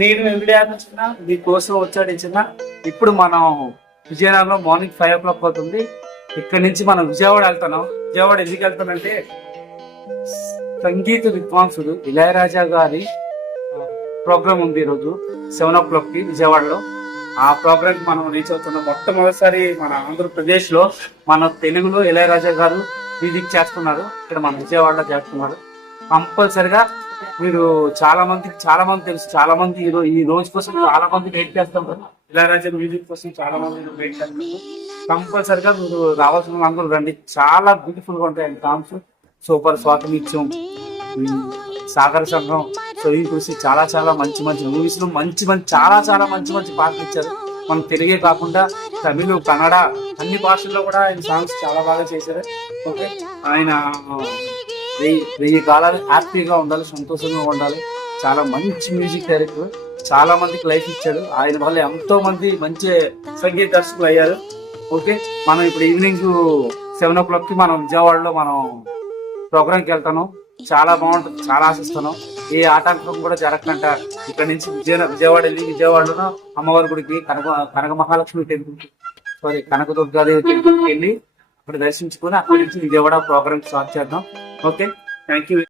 నేను ఎంబీడీఆర్ నుంచి మీకోసం వచ్చాడు ఇచ్చిన. ఇప్పుడు మనం విజయనగరంలో మార్నింగ్ 5 o'clock అవుతుంది. ఇక్కడ నుంచి మనం విజయవాడ వెళ్తున్నాం. విజయవాడ ఎందుకు వెళ్తానంటే సంగీత విద్వాంసుడు ఇళయరాజా గారి ప్రోగ్రామ్ ఉంది ఈరోజు 7 o'clock కి విజయవాడలో. ఆ ప్రోగ్రామ్ కి మనం రీచ్ అవుతున్నాం. మొట్టమొదటిసారి మన ఆంధ్రప్రదేశ్ లో మన తెలుగులో ఇళయరాజా గారు మ్యూజిక్ చేస్తున్నారు. ఇక్కడ మన విజయవాడలో చేస్తున్నారు. కంపల్సరిగా మీరు చాలా మంది తెలుసు, చాలా మంది ఈ రోజు కోసం చాలా మంది వెయిట్ చేస్తారు. ఇళయరాజా మ్యూజిక్ కోసం చాలా మంది వెయిట్ చేస్తారు. కంపల్సరిగా మీరు రావాల్సిన అందరూ రండి. చాలా బ్యూటిఫుల్ గా ఉంటాయి సాంగ్స్. సూపర్ స్వాతంత్ర్యం, సాగర సంఘం, సో ఈ కృషి చాలా చాలా మంచి మూవీస్ లో చాలా మంచి పాటలు ఇచ్చారు. మన తెలుగే కాకుండా తమిళ, కన్నడ అన్ని భాషల్లో కూడా ఆయన సాంగ్స్ చాలా బాగా చేశారు. ఓకే, ఆయన 1000 కాలాలు హ్యాపీగా ఉండాలి, సంతోషంగా ఉండాలి. చాలా మంచి మ్యూజిక్ డైరెక్టర్, చాలా మందికి లైఫ్ ఇచ్చాడు. ఆయన వల్ల ఎంతో మంది మంచి సంగీత దర్శకులు అయ్యారు. ఓకే, మనం ఇప్పుడు ఈవినింగ్ 7 o'clock కి మనం విజయవాడలో మనం ప్రోగ్రామ్కి వెళ్తాను. చాలా బాగుంటుంది, చాలా ఆశిస్తాను. ఏ ఆటంకం కూడా జరగకుండా ఇక్కడ నుంచి విజయవాడ వెళ్ళి విజయవాడలో అమ్మవారి గుడికి కనక మహాలక్ష్మి టెంపుల్ కనకదుర్గాదేవి టెంపుల్కి వెళ్ళి అక్కడ దర్శించుకుని అక్కడి నుంచి విజయవాడ ప్రోగ్రామ్ స్టార్ట్ చేద్దాం. Okay, thank you.